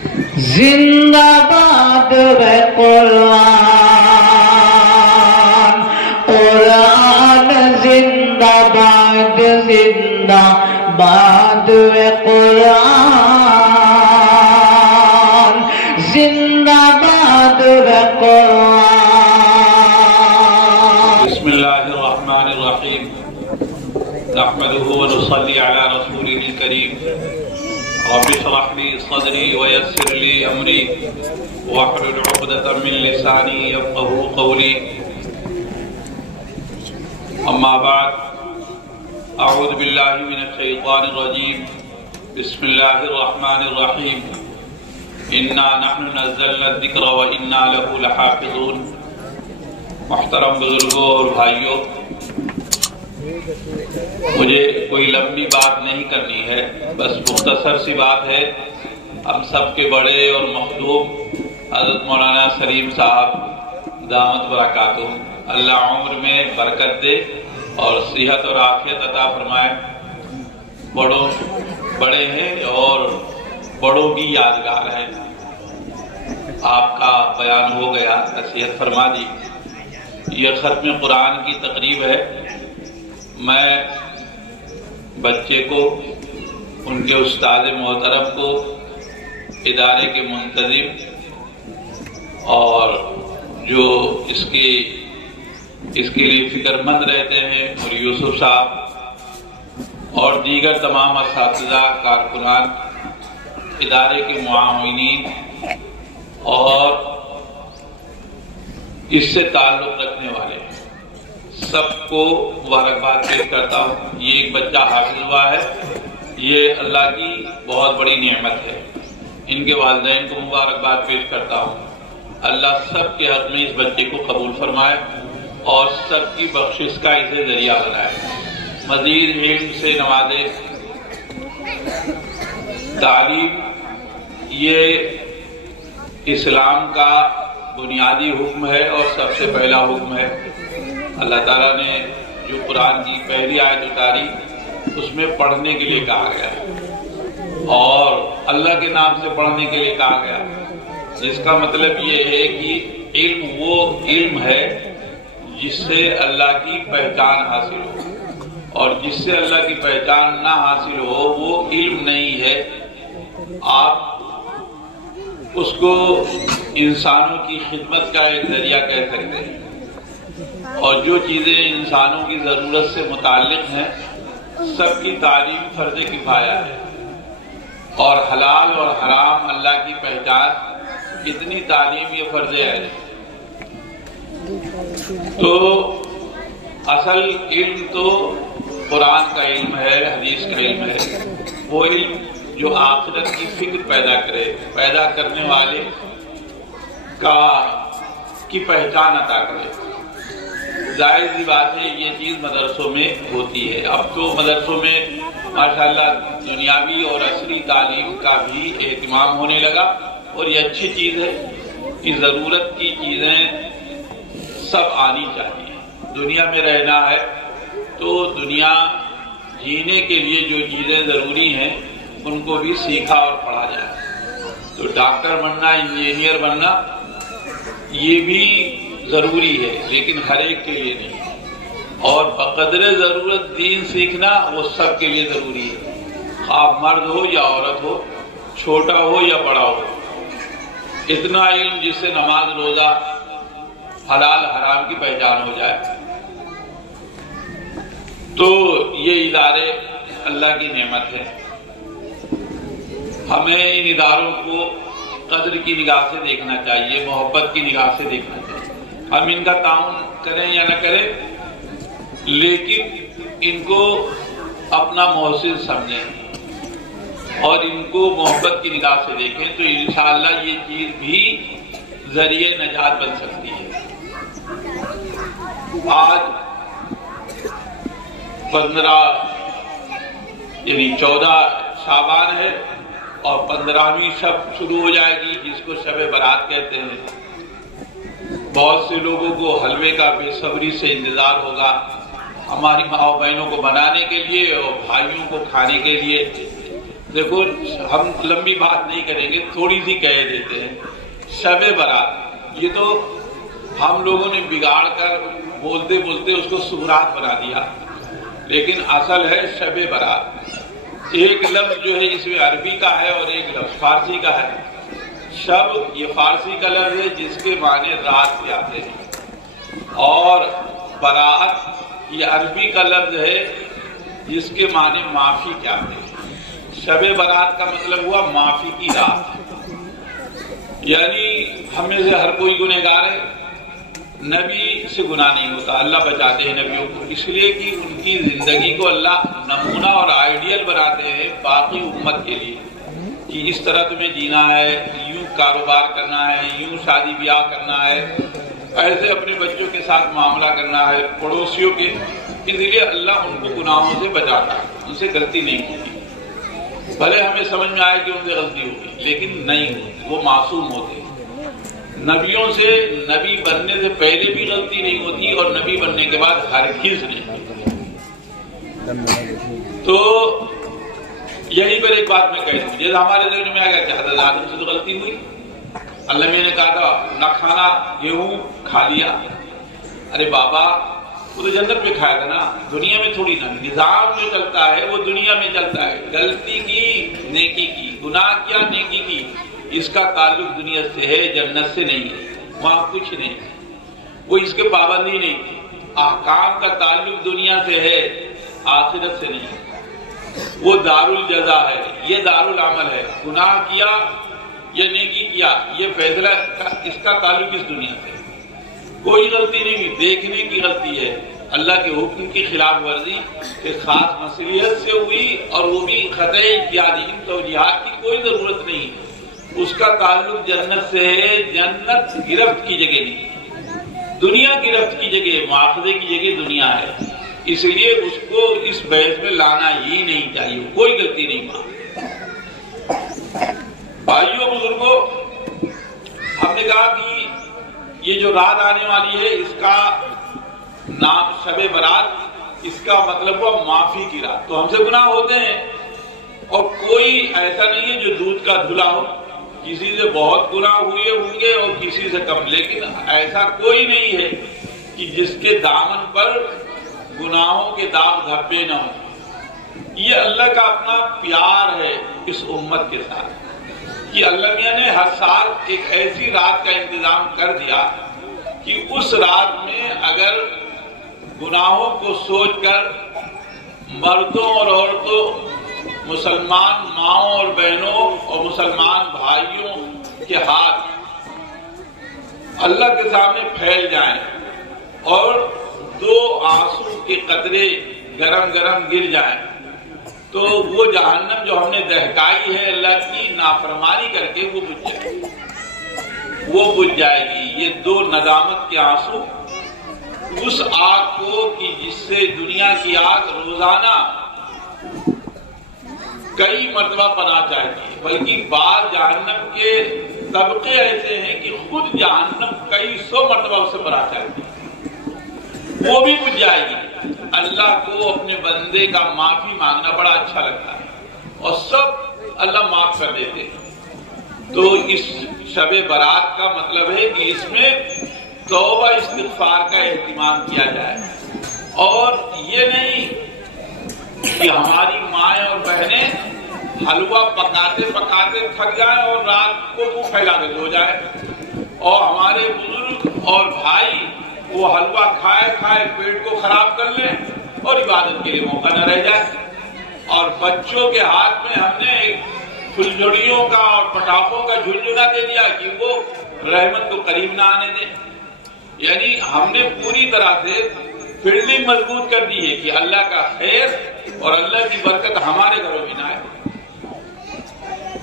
زندہ باد ہے قرآن، قرآن زندہ باد، زندہ باد ہے قرآن، زندہ باد ہے قرآن۔ بسم اللہ الرحمن الرحیم، نحمده ونصلي على رسوله الكريم، رب اشرح لي صدري ويسر لي امري واحلل عقدة من لساني يفقهوا قولي، اما بعد، اعوذ باللہ من الشیطان الرجیم، بسم اللہ الرحمن الرحیم، انا نحن نزلنا الذکر وانا له لحافظون۔ محترم بزرگوں اور بھائیوں، مجھے کوئی لمبی بات نہیں کرنی ہے، بس مختصر سی بات ہے۔ ہم سب کے بڑے اور مخدوم حضرت مولانا سلیم صاحب دامت برکاتہم، اللہ عمر میں برکت دے اور صحت اور عافیت عطا فرمائے۔ بڑے ہیں اور بڑوں کی یادگار ہیں۔ آپ کا بیان ہو گیا، نصیحت فرما دی۔ یہ ختم قرآن کی تقریب ہے۔ میں بچے کو، ان کے استاد محترم کو، ادارے کے منتظم اور جو اس کے لیے فکر مند رہتے ہیں، اور یوسف صاحب اور دیگر تمام اساتذہ، کارکنان، ادارے کے معاونین اور اس سے تعلق رکھنے والے سب کو مبارکباد پیش کرتا ہوں۔ یہ ایک بچہ حاصل ہوا ہے، یہ اللہ کی بہت بڑی نعمت ہے۔ ان کے والدین کو مبارکباد پیش کرتا ہوں۔ اللہ سب کے حق میں اس بچے کو قبول فرمائے اور سب کی بخشش کا اسے ذریعہ بنائے، مزید علم سے نوازے۔ تعلیم یہ اسلام کا بنیادی حکم ہے اور سب سے پہلا حکم ہے۔ اللہ تعالیٰ نے جو قرآن کی پہلی آیت اتاری اس میں پڑھنے کے لیے کہا گیا ہے اور اللہ کے نام سے پڑھنے کے لیے کہا گیا، جس کا مطلب یہ ہے کہ علم وہ علم ہے جس سے اللہ کی پہچان حاصل ہو، اور جس سے اللہ کی پہچان نہ حاصل ہو وہ علم نہیں ہے۔ آپ اس کو انسانوں کی خدمت کا ایک ذریعہ کہہ سکتے ہیں، اور جو چیزیں انسانوں کی ضرورت سے متعلق ہیں سب کی تعلیم فرض کفایہ ہے، اور حلال اور حرام اللہ کی پہچان اتنی تعلیم یہ فرض ہے۔ تو اصل علم تو قرآن کا علم ہے، حدیث کا علم ہے، وہ علم جو آخرت کی فکر پیدا کرے، پیدا کرنے والے کی پہچان عطا کرے۔ ظاہر سی بات ہے یہ چیز مدرسوں میں ہوتی ہے۔ اب تو مدرسوں میں ماشاءاللہ دنیاوی اور عصری تعلیم کا بھی اہتمام ہونے لگا، اور یہ اچھی چیز ہے کہ ضرورت کی چیزیں سب آنی چاہیے۔ دنیا میں رہنا ہے تو دنیا جینے کے لیے جو چیزیں ضروری ہیں ان کو بھی سیکھا اور پڑھا جائے۔ تو ڈاکٹر بننا، انجینئر بننا یہ بھی ضروری ہے، لیکن ہر ایک کے لیے نہیں، اور بقدر ضرورت دین سیکھنا وہ سب کے لیے ضروری ہے، خواہ مرد ہو یا عورت ہو، چھوٹا ہو یا بڑا ہو۔ اتنا علم جس سے نماز، روزہ، حلال حرام کی پہچان ہو جائے۔ تو یہ ادارے اللہ کی نعمت ہے، ہمیں ان اداروں کو قدر کی نگاہ سے دیکھنا چاہیے، محبت کی نگاہ سے دیکھنا چاہیے۔ ہم ان کا تعاون کریں یا نہ کریں، لیکن ان کو اپنا محسن سمجھیں اور ان کو محبت کی نگاہ سے دیکھیں، تو انشاءاللہ یہ چیز بھی ذریعہ نجات بن سکتی ہے۔ آج 14 شعبان ہے اور 15ویں شب شروع ہو جائے گی، جس کو شب برات کہتے ہیں۔ بہت سے لوگوں کو حلوے کا بے صبری سے انتظار ہوگا، ہماری ماں بہنوں کو بنانے کے لیے اور بھائیوں کو کھانے کے لیے۔ دیکھو ہم لمبی بات نہیں کریں گے، تھوڑی سی کہہ دیتے ہیں. شب برات یہ تو ہم لوگوں نے بگاڑ کر بولتے بولتے اس کو سغرات بنا دیا، لیکن اصل ہے شب برات. ایک لفظ جو ہے اس میں عربی کا ہے اور ایک لفظ فارسی کا ہے. شب یہ فارسی کا لفظ ہے جس کے معنی رات کے آتے ہیں، اور برات یہ عربی کا لفظ ہے جس کے معنی معافی کے آتے ہیں. شب برات کا مطلب ہوا معافی کی رات، یعنی ہمیں سے ہر کوئی گنہگار ہے. نبی سے گناہ نہیں ہوتا، اللہ بچاتے ہیں نبیوں کو، اس لیے کہ ان کی زندگی کو اللہ نمونہ اور آئیڈیل بناتے ہیں باقی امت کے لیے، کہ اس طرح تمہیں جینا ہے، یوں کاروبار کرنا ہے، یوں شادی بیاہ کرنا ہے، ایسے اپنے بچوں کے ساتھ معاملہ کرنا ہے، پڑوسیوں کے. اس لیے اللہ ان کو گناہوں سے بچاتا ہے، ان سے غلطی نہیں ہوتی. بھلے ہمیں سمجھ میں آئے کہ ان سے غلطی ہوگی، لیکن نہیں ہوتی، وہ معصوم ہوتے ہیں. نبیوں سے نبی بننے سے پہلے بھی غلطی نہیں ہوتی اور نبی بننے کے بعد ہرگز نہیں ہوتی. تو یہی پر ایک بات میں کہہ دوں، جیسے ہمارے ذہن میں آ گیا کہ حضرت آدم سے تو غلطی ہوئی، اللہ میں نے کہا تھا نہ کھانا، گیہوں کھا لیا. ارے بابا وہ تو جنت میں کھایا تھا نا، دنیا میں تھوڑی نا. نظام جو چلتا ہے وہ دنیا میں چلتا ہے. غلطی کی، نیکی کی، گناہ کیا، نیکی کی، اس کا تعلق دنیا سے ہے، جنت سے نہیں ہے. وہاں کچھ نہیں، وہ اس کے پابندی نہیں تھی. احکام کا تعلق دنیا سے ہے، آخرت سے نہیں. وہ دار الجزا ہے، یہ دار العمل ہے. گناہ کیا یا نیکی کیا، یہ فیصلہ اس کا تعلق اس دنیا سے. کوئی غلطی نہیں ہوئی، دیکھنے کی غلطی ہے. اللہ کے حکم کی خلاف ورزی ایک خاص مصلحت سے ہوئی، اور وہ بھی خطأ اجتہادی. ان توجیہات کی کوئی ضرورت نہیں، اس کا تعلق جنت سے ہے. جنت گرفت کی جگہ نہیں، دنیا گرفت کی جگہ، مواخذے کی جگہ دنیا ہے. اس لیے اس کو اس بحث میں لانا ہی نہیں چاہیے. کوئی غلطی نہیں ماں. بھائیوں بزرگوں، ہم نے کہا کہ یہ جو رات آنے والی ہے اس کا نام شب برات، اس کا مطلب ہوا معافی کی رات. تو ہم سے گناہ ہوتے ہیں اور کوئی ایسا نہیں ہے جو دودھ کا دھلا ہو. کسی سے بہت گناہ ہوئے ہوں گے اور کسی سے کم، لیکن ایسا کوئی نہیں ہے کہ جس کے دامن پر گناہوں کے داغ دھبے نہ ہوں. یہ اللہ کا اپنا پیار ہے اس امت کے ساتھ کہ اللہ میاں نے ہر سال ایک ایسی رات کا انتظام کر دیا کہ اس رات میں اگر گناہوں کو سوچ کر مردوں اور عورتوں، مسلمان ماؤں اور بہنوں اور مسلمان بھائیوں کے ہاتھ اللہ کے سامنے پھیل جائیں اور 2 آنسو کے قطرے گرم گرم گر جائیں، تو وہ جہنم جو ہم نے دہکائی ہے اللہ کی نافرمانی کر کے، وہ بجھ جائے گی. وہ بجھ جائے گی. یہ 2 ندامت کے آنسو اس آگ کو کہ جس سے دنیا کی آگ روزانہ کئی مرتبہ پناہ چاہتی ہے، بلکہ بعض جہنم کے طبقے ایسے ہیں کہ خود جہنم کئی 100 مرتبہ اس سے پناہ چاہتی ہے، وہ بھی بجھ جائے گی. اللہ کو اپنے بندے کا معافی مانگنا بڑا اچھا لگتا ہے اور سب اللہ معاف کر دیتے ہیں. تو اس شب برات کا مطلب ہے کہ اس میں توبہ استغفار کا اہتمام کیا جائے، اور یہ نہیں کہ ہماری مائیں اور بہنیں حلوہ پکاتے پکاتے تھک جائیں اور رات کو منہ پھیلا کے سو جائیں، اور ہمارے بزرگ اور بھائی وہ حلوہ کھائے کھائے پیٹ کو خراب کر لیں اور عبادت کے لیے موقع نہ رہ جائے. اور بچوں کے ہاتھ میں ہم نے پھلجھڑیوں کا اور پٹاخوں کا جھنجھنا دے دیا کہ وہ رحمت کو قریب نہ آنے دیں. یعنی ہم نے پوری طرح سے فیلڈنگ مضبوط کر دی ہے کہ اللہ کا خیر اور اللہ کی برکت ہمارے گھروں میں نہ آئے.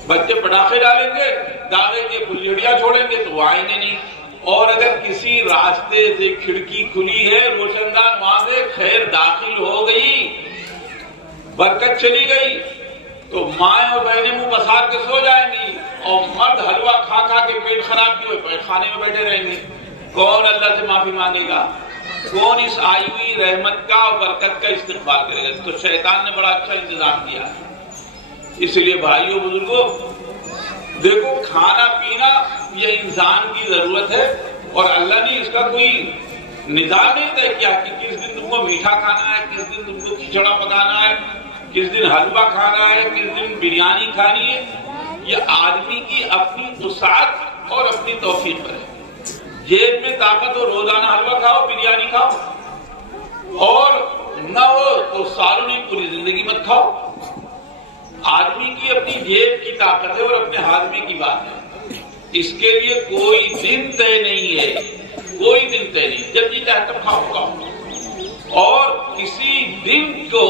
بچے پٹاخے ڈالیں گے، داغیں گے، پھلجھڑیاں چھوڑیں گے تو وہ آئیں گے نہیں. اور اگر کسی راستے سے کھڑکی کھلی ہے روشن دان، وہاں سے خیر داخل ہو گئی، برکت چلی گئی، تو مائیں اور بہنیں منہ پسار کے سو جائیں گی، اور مرد حلوہ کھا کھا کے پیٹ خراب کیے ہوئے پیٹ خانے میں بیٹھے رہیں گے. کون اللہ سے معافی مانگے گا؟ کون اس آئی ہوئی رحمت کا اور برکت کا استقبال کرے گا؟ تو شیطان نے بڑا اچھا انتظام کیا. اس لیے بھائیوں بزرگوں دیکھو کھانا پینا یہ انسان کی ضرورت ہے اور اللہ نے اس کا کوئی نظام نہیں طے کیا کہ کس دن تم کو میٹھا کھانا ہے، کس دن تم کو کھچڑا پکانا ہے، کس دن حلوہ کھانا ہے، کس دن بریانی کھانی ہے. یہ آدمی کی اپنی وسعت اور اپنی توفیق پر ہے. جیب میں طاقت ہو روزانہ حلوہ کھاؤ، بریانی کھاؤ، اور نہ ہو تو سالوں نہیں پوری زندگی مت کھاؤ. آدمی کی اپنی جیب کی طاقت ہے اور اپنے ہاضمے کی بات ہے. اس کے لیے کوئی دن طے نہیں ہے، کوئی دن طے نہیں. جب جی چاہے تب کھاؤ کھاؤ. اور کسی دن کو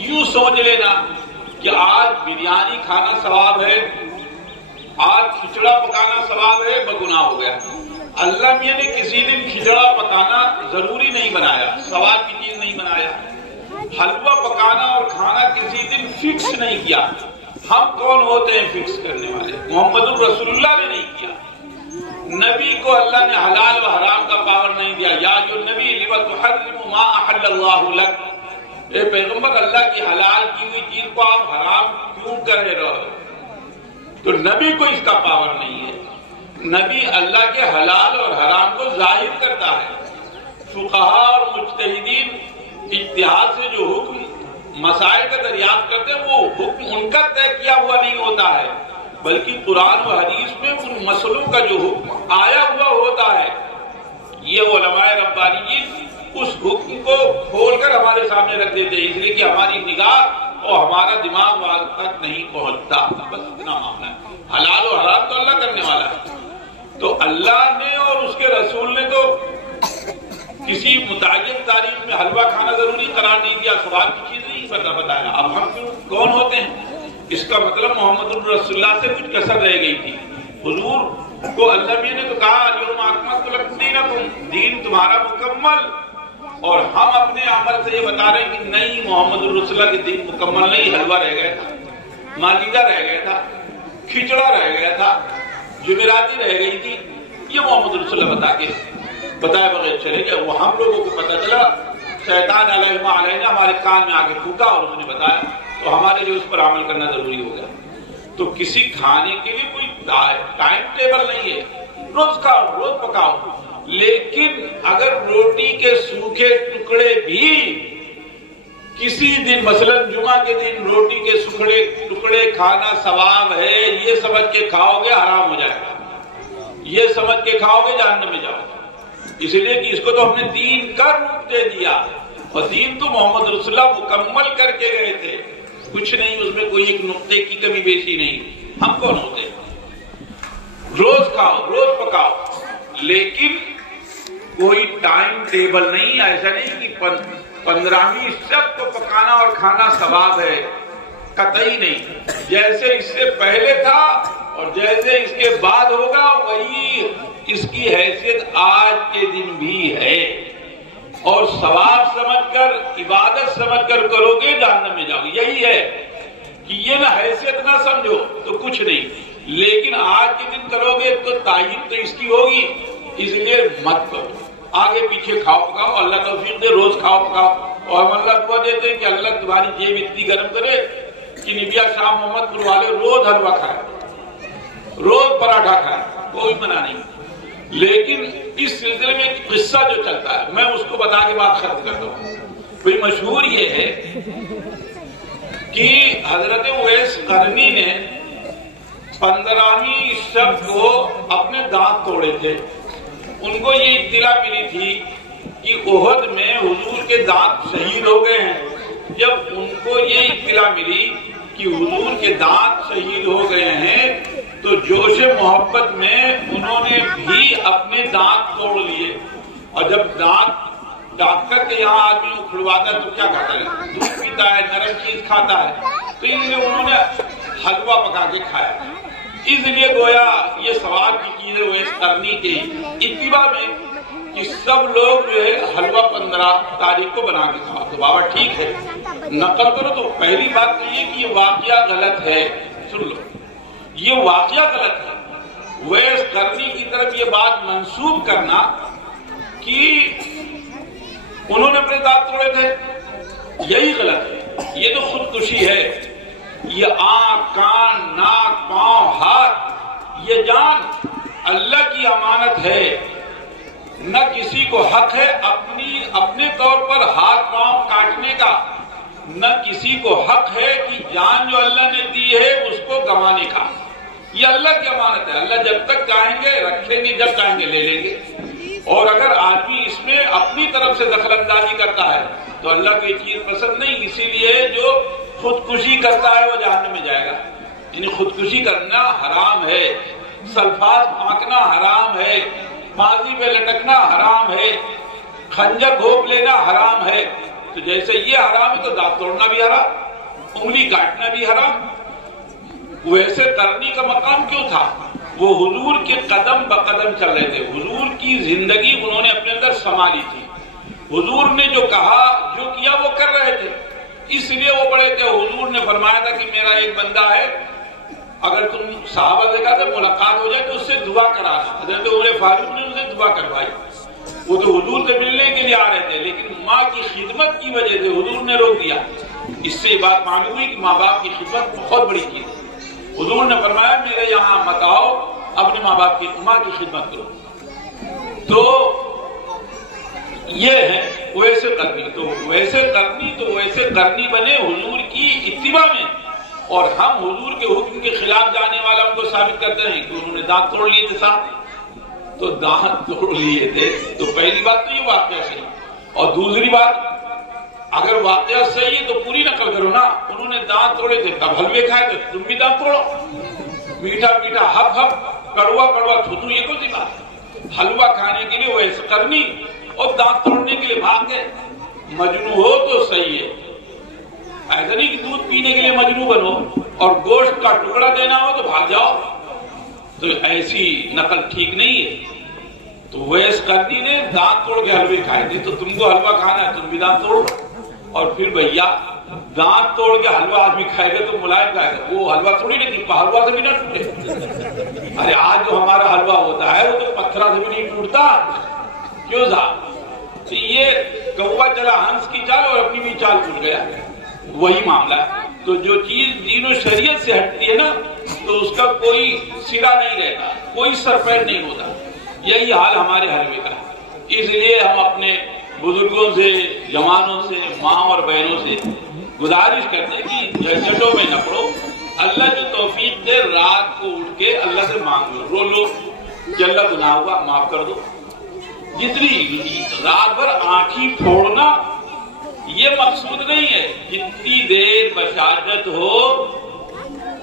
یوں سوچ لینا کہ آج بریانی کھانا ثواب ہے، آج کھچڑا پکانا ثواب ہے، بگناہ ہو گیا. اللہ میاں نے کسی دن کھچڑا پکانا ضروری نہیں بنایا، ثواب کی چیز نہیں بنایا. حلوہ پکانا اور کھانا کسی دن فکس نہیں کیا. ہم کون ہوتے ہیں فکس کرنے والے؟ محمد الرسول اللہ نے نہیں کیا. نبی کو اللہ نے حلال و حرام کا پاور نہیں دیا. یا جو نبی لما تحرم ما احل اللہ لک، اے پیغمبر اللہ کی حلال کی ہوئی چیز کو آپ حرام کیوں کر رہے ہو؟ تو نبی کو اس کا پاور نہیں ہے. نبی اللہ کے حلال اور حرام کو ظاہر کرتا ہے. فقہاء اور مجتہدین اجتہاد سے جو حکم مسائل کا دریافت کرتے ہیں وہ حکم ان کا طے کیا ہوا نہیں ہوتا ہے، بلکہ قرآن و حدیث میں ان مسئلوں کا جو حکم آیا ہوا ہوتا ہے. یہ علماء ربانیین اس حکم کو کھول کر ہمارے سامنے رکھ دیتے ہیں، اس لیے کہ ہماری نگاہ اور ہمارا دماغ وہاں تک نہیں پہنچتا. بس اتنا معاملہ ہے. حلال و حرام تو اللہ کرنے والا ہے. تو اللہ نے اور اس کے رسول نے تو کسی متعین تاریخ میں حلوہ کھانا ضروری قرار نہیں دیا، ثواب کی چیز نہیں بتایا. اب ہم کون ہوتے ہیں؟ اس کا مطلب محمد الرسول اللہ سے کچھ کسر رہ گئی تھی. حضور کو اللہ نے تو کہا اليوم اکملت لکم دینکم، دین تمہارا مکمل. اور ہم اپنے عمل سے یہ بتا رہے ہیں کہ نہیں، محمد الرسول اللہ کے دین مکمل نہیں. حلوہ رہ گیا تھا، مالیدہ رہ گیا تھا، کھچڑا رہ گیا تھا، جمعراتی رہ گئی تھی. یہ محمد الرسول اللہ بتائے بغیر چلے گئے. وہ ہم لوگوں کو پتہ چلا، شیطان علیہ نے ہمارے کان میں آگے پھونکا اور انہوں نے بتایا، تو ہمارے لیے اس پر عمل کرنا ضروری ہو گیا. تو کسی کھانے کے لیے کوئی ٹائم ٹیبل نہیں ہے. روز کھاؤ، روز پکاؤ. لیکن اگر روٹی کے سوکھے ٹکڑے بھی کسی دن، مثلا جمعہ کے دن روٹی کے سوکھے ٹکڑے کھانا ثواب ہے، یہ سمجھ کے کھاؤ گے حرام ہو جائے گا. یہ سمجھ کے کھاؤ گے جہنم میں جاؤ گے. اس لیے کہ اس کو تو ہم نے دین کا روپ دے دیا، اور دین تو محمد رسول اللہ مکمل کر کے گئے تھے. کچھ نہیں اس میں، کوئی ایک نقطے کی کمی بیشی نہیں. ہم کون ہوتے؟ روز کھاؤ، روز پکاؤ، لیکن کوئی ٹائم ٹیبل نہیں. ایسا نہیں کہ 15ویں شب کو پکانا اور کھانا ثواب ہے، قطعی نہیں. جیسے اس سے پہلے تھا اور جیسے اس کے بعد ہوگا وہی اس کی حیثیت آج کے دن بھی ہے. اور ثواب سمجھ کر، عبادت سمجھ کر کرو گے جہنم میں جاؤ گے. یہی ہے کہ یہ نہ حیثیت نہ سمجھو تو کچھ نہیں، لیکن آج کے دن کرو گے تو تعین تو اس کی ہوگی. اس لیے مت کرو، آگے پیچھے کھاؤ پکاؤ. اللہ توفیق دے، روز کھاؤ پکاؤ. اور ہم اللہ دعا دیتے ہیں کہ اللہ تمہاری جیب اتنی گرم کرے کہ نبیا شاہ محمد پور والے روز حلوہ کھائے، روز پراٹھا کھائے، کوئی منع نہیں. لیکن اس سلسلے میں ایک قصہ جو چلتا ہے میں اس کو بتا کے بات ختم کرتا ہوں. کوئی مشہور یہ ہے کہ حضرت اویس قرنی نے 15ویں شب کو اپنے دانت توڑے تھے. ان کو یہ اطلاع ملی تھی کہ احد میں حضور کے دانت شہید ہو گئے ہیں. جب ان کو یہ اطلاع ملی کہ حضور کے دانت شہید ہو گئے ہیں تو جوش محبت میں انہوں نے بھی اپنے دانت توڑ لیے. اور جب دانت ڈاکٹر کے یہاں آدمی اکھڑواتا ہے تو کیا کھاتا ہے؟ دودھ پیتا ہے، نرم چیز کھاتا ہے. تو اس لیے انہوں نے حلوہ پکا کے کھایا. اس لیے گویا یہ ثواب کی چیز ہے اویس قرنی کے اتباع میں کہ سب لوگ جو ہے حلوہ 15 تاریخ کو بنا کے کھاؤ. تو بابا ٹھیک ہے، نقل کرو. تو پہلی بات تو یہ کہ یہ واقعہ غلط ہے. سن لو، یہ واقعہ غلط ہے. اویس قرنی کی طرف یہ بات منسوب کرنا کہ انہوں نے اپنے دانت توڑے تھے، یہی غلط ہے. یہ تو خودکشی ہے. یہ آنکھ، کان، ناک، پاؤں، ہاتھ، یہ جان اللہ کی امانت ہے. نہ کسی کو حق ہے اپنے طور پر ہاتھ پاؤں کاٹنے کا، نہ کسی کو حق ہے کہ جان جو اللہ نے دی ہے اس کو گنوانے کا. یہ اللہ کی امانت ہے. اللہ جب تک چاہیں گے رکھیں گے، جب چاہیں گے لے لیں گے. اور اگر آدمی اس میں اپنی طرف سے دخل اندازی کرتا ہے تو اللہ کو یہ چیز پسند نہیں. اسی لیے جو خودکشی کرتا ہے وہ جہنم میں جائے گا. یعنی خودکشی کرنا حرام ہے، سلفاظ پھانکنا حرام ہے، ماضی پہ لٹکنا حرام ہے، خنجر گھونپ لینا حرام ہے. تو جیسے یہ حرام ہے تو دانت توڑنا بھی حرام، انگلی کاٹنا بھی حرام. ویسے کرنی کا مقام کیوں تھا؟ وہ حضور کے قدم بقدم چل رہے تھے. حضور کی زندگی انہوں نے اپنے اندر سنبھالی تھی. حضور نے جو کہا جو کیا وہ کر رہے تھے، اس لیے وہ بڑے تھے. حضور نے فرمایا تھا کہ میرا ایک بندہ ہے، اگر تم صحابہ سے کہا تو ملاقات ہو جائے تو اس سے دعا کرانا. حضرت عمر فاروق نے اسے دعا کروائی. وہ تو حضور سے ملنے کے لیے آ رہے تھے، لیکن ماں کی خدمت کی وجہ سے حضور نے روک دیا. اس سے یہ بات معلوم ہوئی کہ ماں باپ کی خدمت بہت بڑی چیز ہے. حضور نے فرمایا میرے یہاں مت آؤ، اپنے ماں باپ کی ماں کی خدمت کرو. تو یہ ہے ویسے کرنی. تو ویسے کرنی بنے حضور کی اتباع میں. اور ہم حضور کے حکم کے خلاف جانے والا ہم کو ثابت کرتے ہیں کہ انہوں نے دانت توڑ لیے تھے صاحب. تو دانت توڑ لیے تھے تو پہلی بات تو یہ واقعہ صحیح. اور دوسری بات اگر واقعہ صحیح ہے تو پوری نقل کرو نا. انہوں نے دانت توڑے تھے تب حلوے کھائے تھے، تم بھی دانت توڑو. میٹھا میٹھا ہپ ہپ، کڑوا کڑوا تھوتو، یہ کون سی بات؟ حلوہ کھانے کے لیے ویسے کرنی اور دانت توڑنے کے لیے بھاگ گئے. مجنون ہو تو صحیح ہے، ایسا نہیں کہ دودھ پینے کے لیے مجنون بنو اور گوشت کا ٹکڑا دینا ہو تو بھاگ جاؤ. تو ایسی نقل ٹھیک نہیں ہے. تو ویس کرنی نے دانت توڑ کے حلوے کھائے تھے، تو تم کو حلوہ کھانا ہے تم بھی دانت توڑو. اور پھر بھیا دانت توڑ کے حلوہ آدمی کھائے گا تو ملائم کھائے گا، وہ حلوہ تھوڑی نہیں تھی، حلوہ سے بھی نہ ٹوٹے. ارے آج جو ہمارا حلوہ ہوتا ہے وہ تو پتھرا سے بھی نہیں ٹوٹتا. کیوں صاحب؟ یہ کوا چلا ہنس کی چال اور اپنی بھی چال ٹوٹ گیا. وہی معاملہ ہے. تو جو چیز دین و شریعت سے ہٹتی ہے نا تو اس کا کوئی سرا نہیں رہتا، کوئی سر پیر نہیں ہوتا. یہی حال ہمارے حلوے کا ہے. اس لیے ہم اپنے بزرگوں سے، جوانوں سے، ماں اور بہنوں سے گزارش کرتے ہیں کہ جھنجھٹوں میں نہ پڑو. اللہ جو توفیق دے رات کو اٹھ کے اللہ سے مانگ لو، رو لو کہ اللہ گناہ ہوا معاف کر دو. جتنی رات بھر آنکھیں پھوڑنا یہ مقصود نہیں ہے. جتنی دیر بشاشت ہو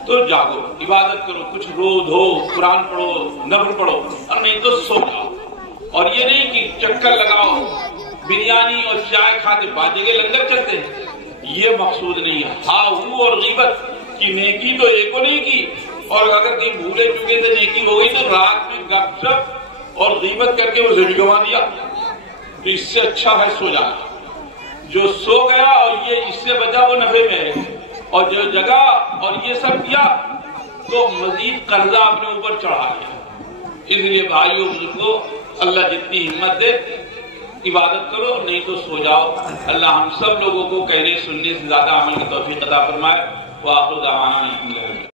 تو جاگو، عبادت کرو، کچھ رو دھو، قرآن پڑھو، نفل پڑھو، اور نہیں تو سو جاؤ. اور یہ نہیں کہ چکر لگاؤ، بریانی اور چائے کھاتے بعد جگہ لنگر چلتے ہیں، یہ مقصود نہیں ہے. ہاں اور غیبت کی نیکی تو ایک کو نہیں کی، اور اگر کہیں بھولے چکے تھے نیکی ہو گئی تو رات میں گپ شپ اور غیبت کر کے اسے بھی گوا دیا. تو اس سے اچھا ہے سو جانا. جو سو گیا اور یہ اس سے بچا وہ نفع میں ہے، اور جو جگہ اور یہ سب کیا تو مزید قرضہ اپنے اوپر چڑھا لیا. اس لیے بھائیوں بزرگوں، اللہ جتنی ہمت دے عبادت کرو، نہیں تو سو جاؤ. اللہ ہم سب لوگوں کو کہنے سننے سے زیادہ عمل کی توفیق عطا فرمائے. وآخر دعوانا الحمدللہ.